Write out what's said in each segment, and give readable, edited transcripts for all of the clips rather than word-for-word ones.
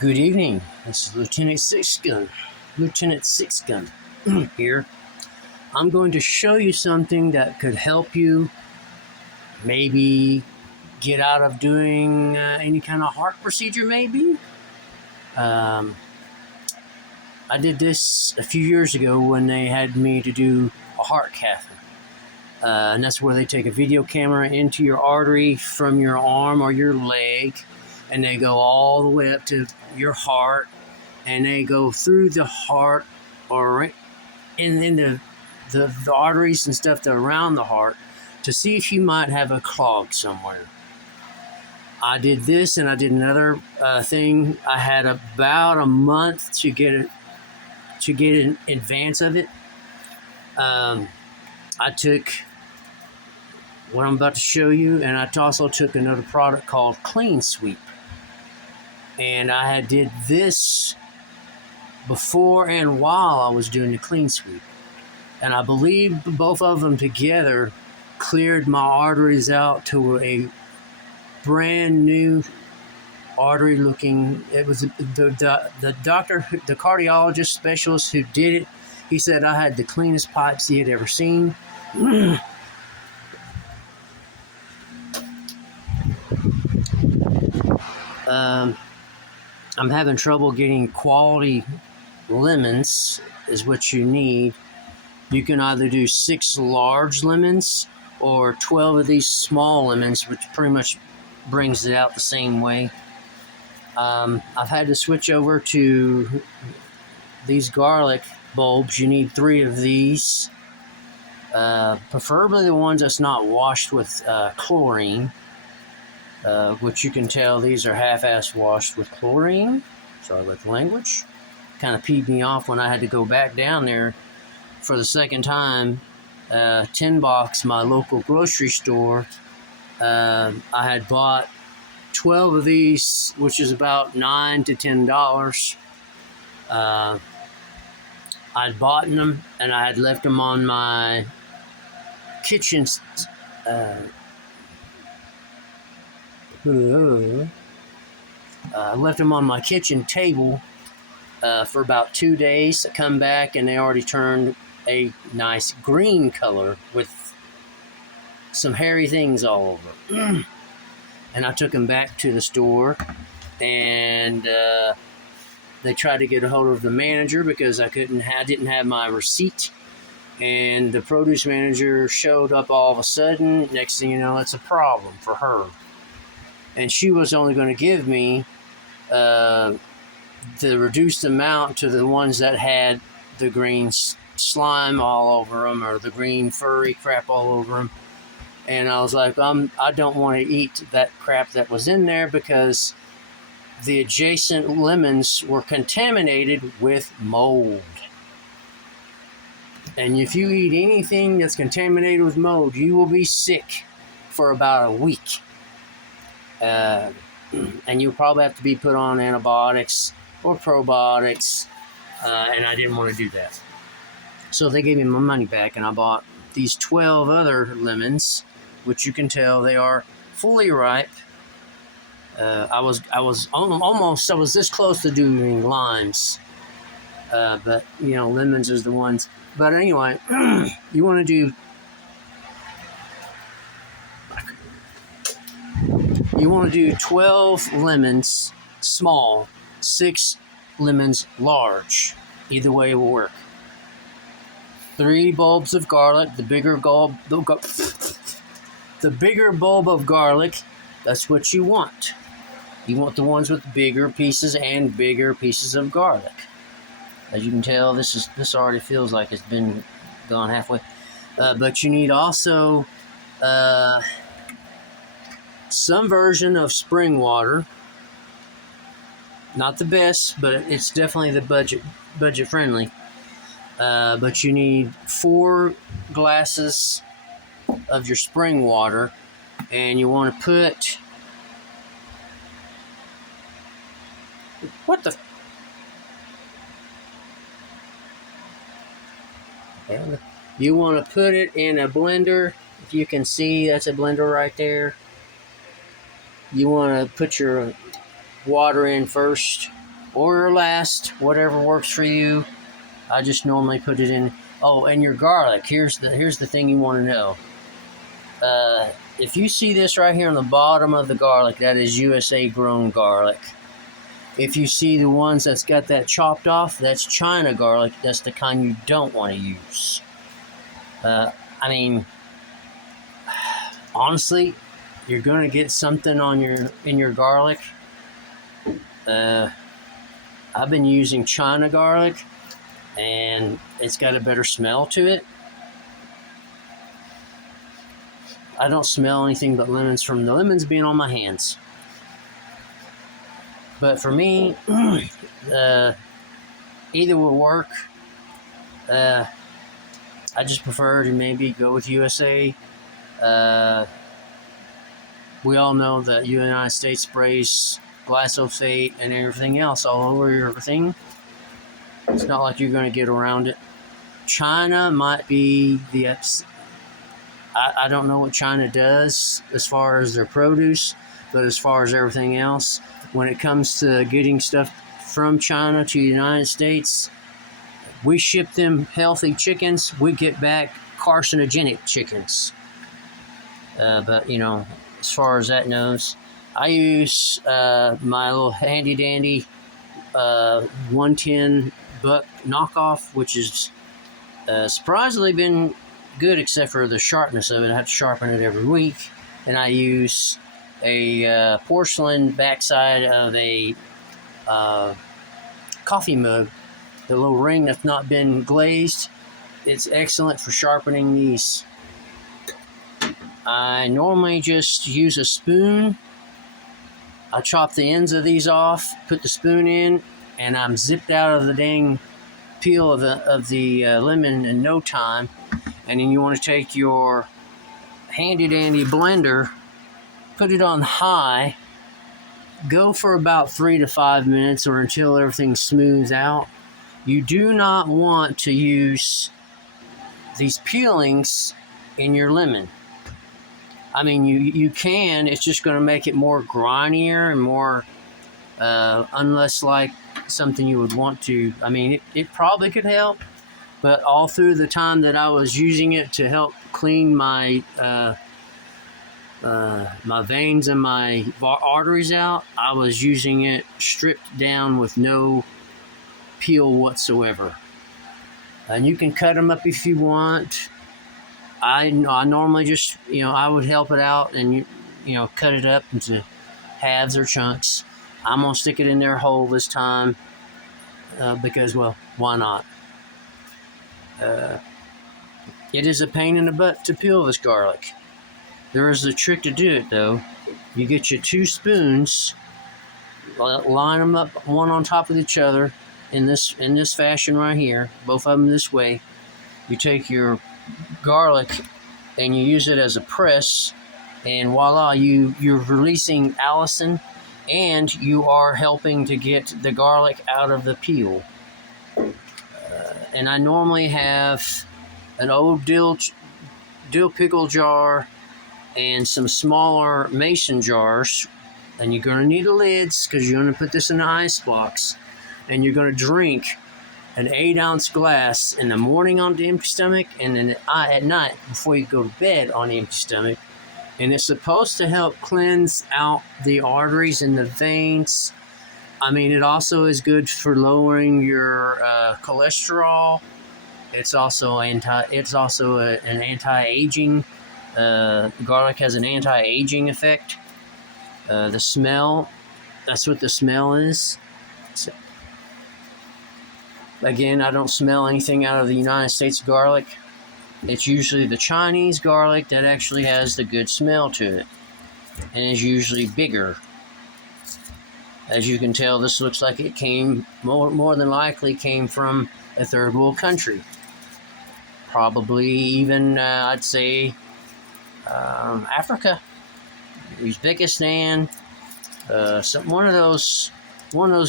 Good evening. This is Lieutenant Six Gun here. I'm going to show you something that could help you maybe get out of doing any kind of heart procedure, maybe. Um, I did this a few years ago when they had me to do a heart catheter. And that's where they take a video camera into your artery from your arm or your leg, and they go all the way up to your heart, and they go through the heart or right in the arteries and stuff that are around the heart to see if you might have a clog somewhere. I did this, and I did another thing. I had about a month to get in advance of it. I took what I'm about to show you, and I also took another product called Clean Sweep. And I did this before and while I was doing the Clean Sweep. And I believe both of them together cleared my arteries out to a brand new artery looking. It was the doctor, the cardiologist specialist who did it. He said I had the cleanest pipes he had ever seen. I'm having trouble getting quality lemons is what you need. You can either do 6 large lemons or 12 of these small lemons, which pretty much brings it out the same way. I've had to switch over to these garlic bulbs. You need 3 of these, preferably the ones that's not washed with chlorine. Which you can tell these are half-ass washed with chlorine. Sorry about the language. Kind of peed me off when I had to go back down there for the second time. 10 Box, my local grocery store. I had bought 12 of these, which is about $9 to $10. I'd bought them, and I had left them on my kitchen. I left them on my kitchen table for about 2 days. I come back, and they already turned a nice green color with some hairy things all over. And I took them back to the store, and they tried to get a hold of the manager because I didn't have my receipt. And the produce manager showed up all of a sudden. Next thing you know, it's a problem for her. And she was only going to give me the reduced amount to the ones that had the green slime all over them, or the green furry crap all over them. And I was like, I don't want to eat that crap that was in there, because the adjacent lemons were contaminated with mold. And if you eat anything that's contaminated with mold, you will be sick for about a week. And you'll probably have to be put on antibiotics or probiotics, and I didn't want to do that. So they gave me my money back, and I bought these 12 other lemons, which you can tell they are fully ripe. I was this close to doing limes, but lemons is the ones. But anyway, you want to do. You want to do 12 lemons small, 6 lemons large. Either way will work. 3 bulbs of garlic. The bigger bulb of garlic, that's what you want. You want the ones with bigger pieces and bigger pieces of garlic. As you can tell, this already feels like it's been gone halfway. But you need also some version of spring water. Not the best, but it's definitely the budget friendly. But you need 4 glasses of your spring water, and you want to put you want to put it in a blender. If you can see, that's a blender right there. You want to put your water in first or last, whatever works for you. I just normally put it in. Oh, and your garlic. Here's the thing you want to know. If you see this right here on the bottom of the garlic, that is USA grown garlic. If you see the ones that's got that chopped off, that's China garlic. That's the kind you don't want to use. I mean, honestly, you're gonna get something in your garlic. I've been using China garlic, and it's got a better smell to it. I don't smell anything but lemons from the lemons being on my hands. But for me, either will work. I just prefer to maybe go with USA. We all know that the United States sprays glyphosate and everything else all over everything. It's not like you're going to get around it. China might be I don't know what China does as far as their produce, but as far as everything else, when it comes to getting stuff from China to the United States, we ship them healthy chickens. We get back carcinogenic chickens. But, as far as that knows, I use my little handy dandy 110 buck knockoff, which is surprisingly been good, except for the sharpness of it. I have to sharpen it every week. And I use a porcelain backside of a coffee mug, the little ring that's not been glazed. It's excellent for sharpening these. I normally just use a spoon. I chop the ends of these off, put the spoon in, and I'm zipped out of the dang peel of the lemon in no time. And then you want to take your handy dandy blender, put it on high, go for about 3 to 5 minutes or until everything smooths out. You do not want to use these peelings in your lemon. I mean, you can, it's just going to make it more grinier and more, unless like something you would want to. I mean, it probably could help, but all through the time that I was using it to help clean my my veins and my arteries out, I was using it stripped down with no peel whatsoever. And you can cut them up if you want. I normally just, I would help it out and, cut it up into halves or chunks. I'm going to stick it in there whole this time because, well, why not? It is a pain in the butt to peel this garlic. There is a trick to do it, though. You get your 2 spoons, line them up one on top of each other in this fashion right here, both of them this way. You take your garlic and you use it as a press, and voila, you're releasing allicin, and you are helping to get the garlic out of the peel. And I normally have an old dill pickle jar and some smaller mason jars, and you're going to need the lids because you're going to put this in the ice box, and you're going to drink an 8-ounce glass in the morning on the empty stomach, and then at night before you go to bed on the empty stomach. And it's supposed to help cleanse out the arteries and the veins. I mean, it also is good for lowering your cholesterol. It's also an anti-aging. Garlic has an anti-aging effect. The smell, that's what the smell is. So, again, I don't smell anything out of the United States garlic. It's usually the Chinese garlic that actually has the good smell to it, and is usually bigger. As you can tell, this looks like it came, more than likely came from a third world country. Probably even, I'd say, Africa, Uzbekistan, one of those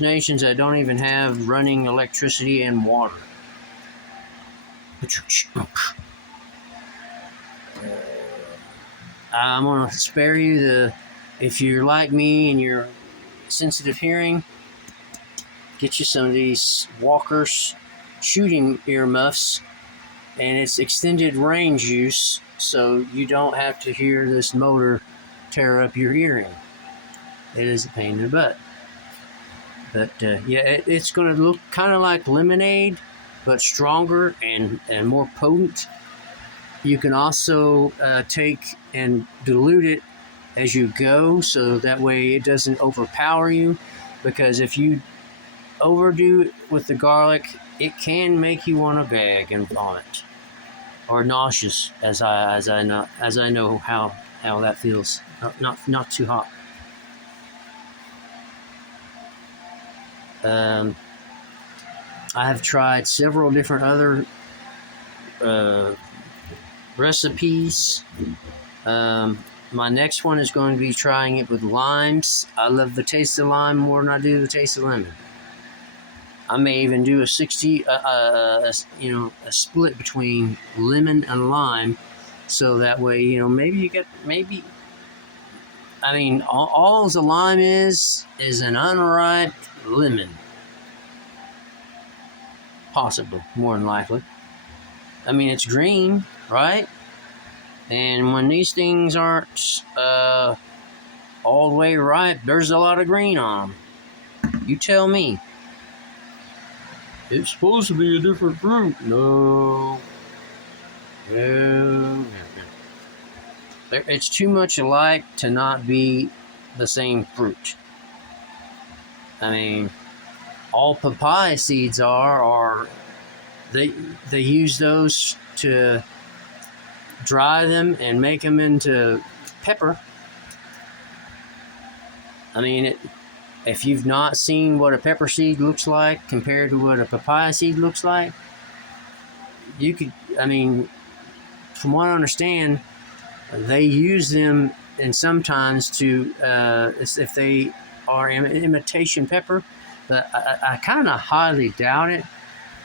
nations that don't even have running electricity and water. I'm gonna spare you if you're like me and you're sensitive hearing, get you some of these Walker's shooting earmuffs, and it's extended range use, so you don't have to hear this motor tear up your hearing. It is a pain in the butt. But yeah, it's going to look kind of like lemonade, but stronger and more potent. You can also take and dilute it as you go, so that way it doesn't overpower you. Because if you overdo it with the garlic, it can make you want to gag and vomit, or nauseous, as I know how that feels. Not too hot. I have tried several different other recipes. My next one is going to be trying it with limes. I love the taste of lime more than I do the taste of lemon. I may even do a split between lemon and lime, so that way, all the lime is an unripe lemon. Possibly, more than likely. I mean, it's green, right? And when these things aren't all the way ripe, there's a lot of green on them. You tell me. It's supposed to be a different fruit. No. It's too much alike to not be the same fruit. I mean, all papaya seeds are they use those to dry them and make them into pepper. I mean, if you've not seen what a pepper seed looks like compared to what a papaya seed looks like, you could, from what I understand, they use them, and sometimes to, if they are imitation pepper, but I kind of highly doubt it.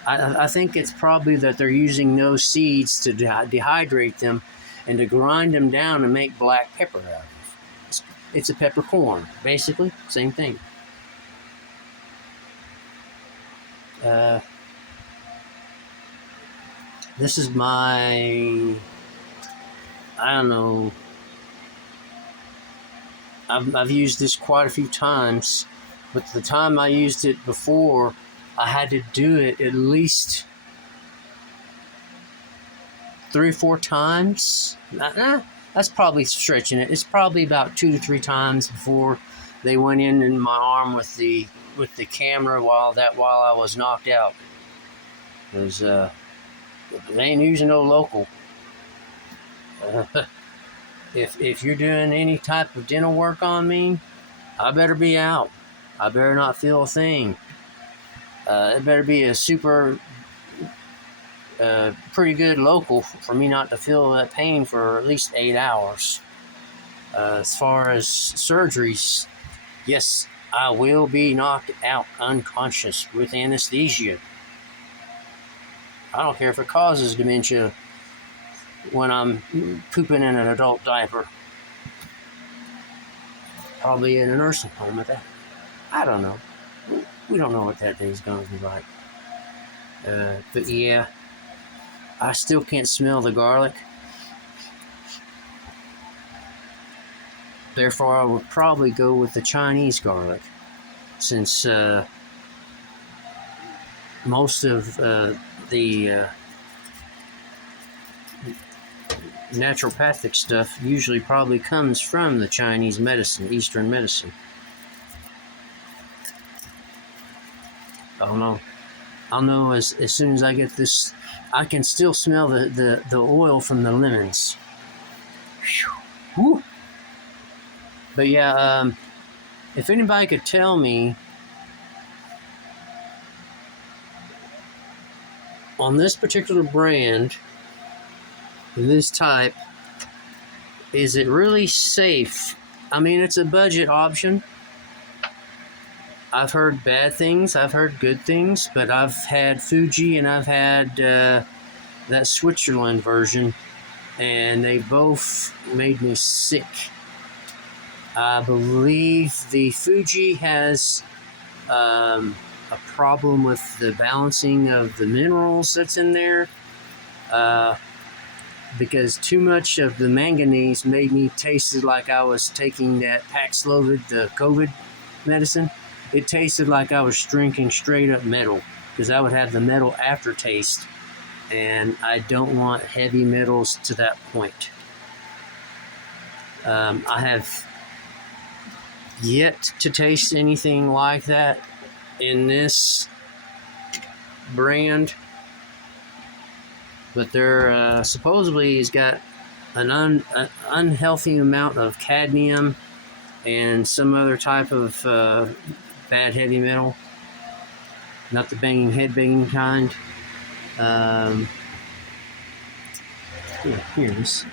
I think it's probably that they're using those seeds to dehydrate them and to grind them down and make black pepper out of. It's a peppercorn, basically, same thing. This is my, I don't know, I've used this quite a few times, but the time I used it before, I had to do it at least 3 or 4 times. That's probably stretching it. It's probably about 2 to 3 times before they went in my arm with the camera while I was knocked out. Because they ain't using no local. If you're doing any type of dental work on me, I better be out. I better not feel a thing. It better be a super, pretty good local for me not to feel that pain for at least 8 hours. As far as surgeries, yes, I will be knocked out unconscious with anesthesia. I don't care if it causes dementia when I'm pooping in an adult diaper. Probably in a nursing home at that. I don't know. We don't know what that day's going to be like. But yeah, I still can't smell the garlic. Therefore, I would probably go with the Chinese garlic, since most of the naturopathic stuff usually probably comes from the Chinese medicine, Eastern medicine. I'll know as soon as I get this. I can still smell the oil from the lemons. Whew. But yeah, if anybody could tell me on this particular brand, this type, is it really safe? I mean, it's a budget option. I've heard bad things, I've heard good things, but I've had Fuji and I've had that Switzerland version, and they both made me sick. I believe the Fuji has a problem with the balancing of the minerals that's in there, because too much of the manganese made me taste like I was taking that Paxlovid, the COVID medicine. It tasted like I was drinking straight up metal, because I would have the metal aftertaste, and I don't want heavy metals to that point. I have yet to taste anything like that in this brand, but there supposedly has got an unhealthy amount of cadmium and some other type of bad heavy metal, not the banging head banging kind. Here's.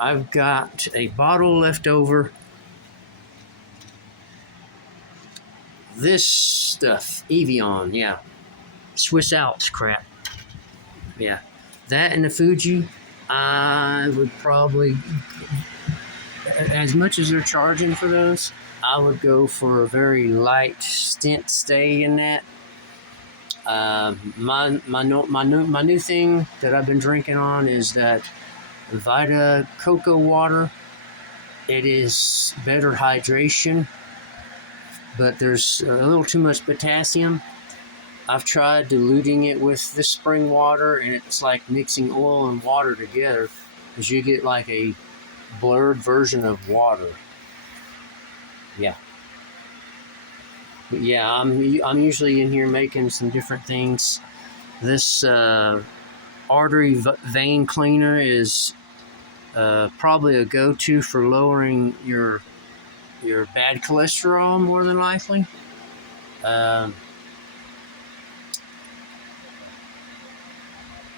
I've got a bottle left over. This stuff, Evian, yeah. Swiss Alps crap. Yeah. That and the Fuji, I would probably, as much as they're charging for those, I would go for a very light stint stay in that. My new thing that I've been drinking on is that Vita Cocoa water. It is better hydration, but there's a little too much potassium. I've tried diluting it with this spring water, and it's like mixing oil and water together, because you get like a blurred version of water. Yeah. But yeah, I'm usually in here making some different things. This artery vein cleaner is probably a go-to for lowering your bad cholesterol, more than likely.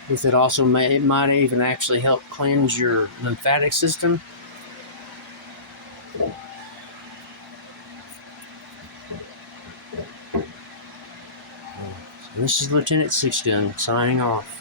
With it also, it might even actually help cleanse your lymphatic system. This is Lieutenant Six Gun signing off.